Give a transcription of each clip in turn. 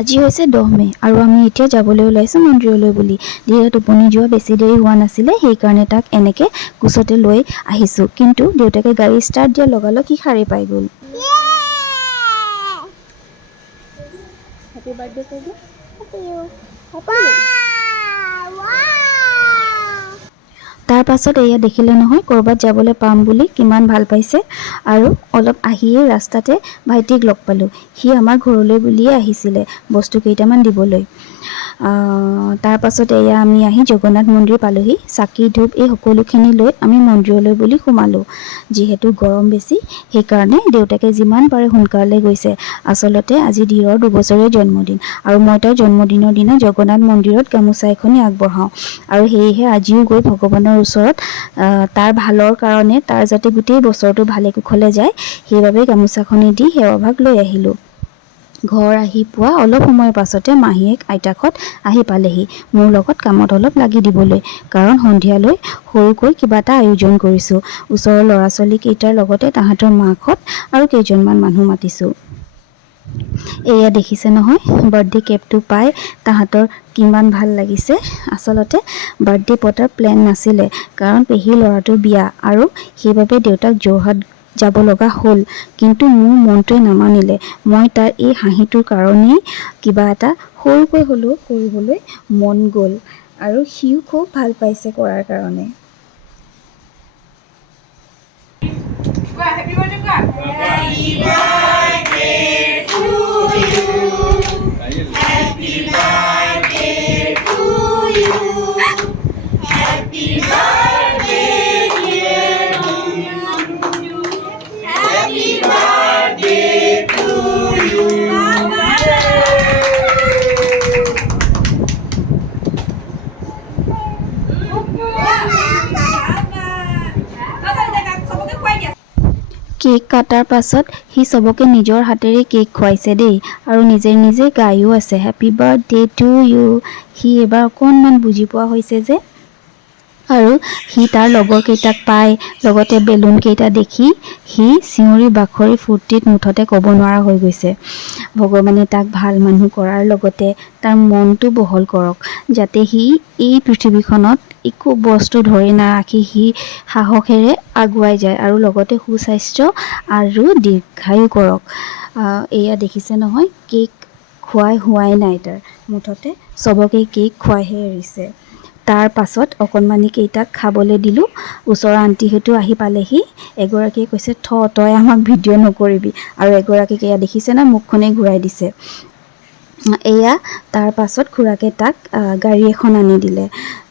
আজি হৈছে 10 মে আৰু আমি এতিয়া যাবলৈ ওলাইছোঁ মন্দিৰলৈ বুলি। ধীৰে টোপনি যোৱা বেছি দেৰি হোৱা নাছিলে, সেইকাৰণে তাক এনেকৈ কোচতে লৈ আহিছোঁ। কিন্তু দেউতাকে গাড়ী ষ্টাৰ্ট দিয়া লগালগ সি সাৰে পাই গ'ল। হেপী বাৰ্থডে কৈ দিয়া। তাৰ পাছত এয়া দেখিলে নহয় ক'ৰবাত যাবলৈ পাম বুলি কিমান ভাল পাইছে। আৰু অলপ আহিয়ে ৰাস্তাতে ভাইটিক লগ পালোঁ। সি আমাৰ ঘৰলৈ বুলিয়ে আহিছিলে বস্তু কেইটামান দিবলৈ। তাৰ পাছত এয়া আমি আহি জগন্নাথ মন্দিৰ পালোহি। চাকি ধূপ এই সকলোখিনি লৈ আমি মন্দিৰলৈ বুলি সোমালোঁ। যিহেতু গৰম বেছি, সেইকাৰণে দেউতাকে যিমান পাৰে সোনকালে গৈছে। আচলতে আজি ধীৰৰ 2 বছৰীয়া জন্মদিন আৰু মই তাৰ জন্মদিনৰ দিনা জগন্নাথ মন্দিৰত গামোচা এখনি আগবঢ়াওঁ। আৰু সেয়েহে আজিও গৈ ভগৱানৰ ওচৰত তাৰ ভালৰ কাৰণে, তাৰ যাতে গোটেই বছৰটো ভালে কুশলে যায়, সেইবাবে গামোচাখনি দি সেৱাভাগ লৈ আহিলোঁ। ঘৰ আহি পোৱা অলপ সময়ৰ পাছতে মাহীয়েক আইতাকহঁত আহি পালেহি মোৰ লগত কামত অলপ লাগি দিবলৈ। কাৰণ সন্ধিয়ালৈ সৰুকৈ কিবা এটা আয়োজন কৰিছোঁ। ওচৰৰ ল'ৰা ছোৱালী কেইটাৰ লগতে তাহাঁতৰ মাকহঁত আৰু কেইজনমান মানুহ মাতিছোঁ। এয়া দেখিছে নহয় বাৰ্থডে কেকটো পাই তাহাঁতৰ কিমান ভাল লাগিছে। আচলতে বাৰ্থডে পতাৰ প্লেন নাছিলে, কাৰণ পেহীৰ ল'ৰাটোৰ বিয়া আৰু সেইবাবে দেউতাক যোৰহাট যাব লগা হ'ল। কিন্তু মোৰ মনটোৱে নামানিলে। মই তাৰ এই হাঁহিটোৰ কাৰণেই কিবা এটা সৰুকৈ হ'লেও কৰিবলৈ মন গ'ল আৰু সিও খুব ভাল পাইছে কৰাৰ কাৰণে। কেক কাটাৰ পাছত সি চবকে নিজৰ হাতেৰে কেক খুৱাইছে দেই, আৰু নিজে নিজে গায়ো আছে হেপী বাৰ্থডে টু ইউ। সি এবাৰ অকণমান বুজি পোৱা হৈছে যে। আৰু সি তাৰ লগৰ কেইটাক পাই লগতে বেলুন কেইটা দেখি সি চিঞৰি বাখৰি ফূৰ্তিত মুঠতে ক'ব নোৱাৰা হৈ গৈছে। ভগৱানে তাক ভাল মানুহ কৰাৰ লগতে তাৰ মনটো বহল কৰক, যাতে সি এই পৃথিৱীখনত একো বস্তু ধৰি নাৰাখি সি সাহসেৰে আগুৱাই যায় আৰু লগতে সুস্বাস্থ্য আৰু দীৰ্ঘায়ু কৰক। এয়া দেখিছে নহয় কেক খোৱাই হোৱাই নাই তাৰ, মুঠতে চবকে কেক খুৱাইহে এৰিছে। তাৰ পাছত অকণমানি কেইটাক খাবলৈ দিলোঁ। ওচৰৰ আণ্টিহঁতো আহি পালেহি। এগৰাকীয়ে কৈছে তই আমাক ভিডিঅ' নকৰিবি, আৰু এগৰাকীক এয়া দেখিছে না মুখখনেই ঘূৰাই দিছে। এয়া তাৰ পাছত খুৰাকে তাক গাড়ী এখন আনি দিলে।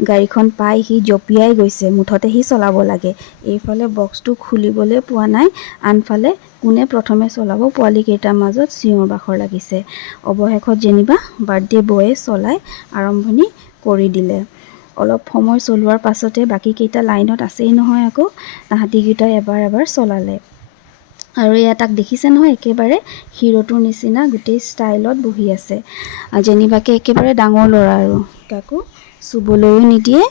গাড়ীখন পাই সি জঁপিয়াই গৈছে, মুঠতে সি চলাব লাগে। এইফালে বক্সটো খুলিবলৈ পোৱা নাই, আনফালে কোনে প্ৰথমে চলাব পোৱালীকেইটাৰ মাজত চিঞৰ বাখৰ লাগিছে। অৱশেষত যেনিবা বাৰ্থডে বয়ে চলাই আৰম্ভণি কৰি দিলে। অলপ সময় চলোৱাৰ পাছতে বাকীকেইটা লাইনত আছেই নহয়, আকৌ তাহাঁতিকেইটাই এবাৰ চলালে। আৰু এয়া তাক দেখিছে নহয় একেবাৰে হিৰোটোৰ নিচিনা গোটেই ষ্টাইলত বহি আছে। যেনিবাকে একেবাৰে ডাঙৰ ল'ৰা, আৰু কাকো চুবলৈও নিদিয়ে,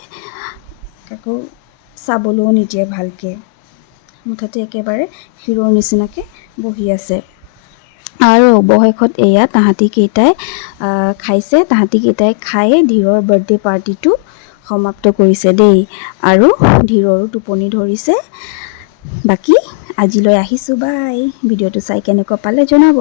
কাকো চাবলৈও নিদিয়ে ভালকৈ। মুঠতে একেবাৰে হিৰোৰ নিচিনাকৈ বহি আছে। আৰু অৱশেষত এয়া তাহাঁতিকেইটাই খাইছে। তাহাঁতিকেইটাই খাই ধীৰৰ বাৰ্থডে পাৰ্টিটো সমাপ্ত কৰিছে দেই। আৰু ধীৰৰো টোপনি ধৰিছে। বাকী আজিলৈ আহিছোঁ, বাই। ভিডিঅ'টো চাই কেনেকুৱা পালে জনাব।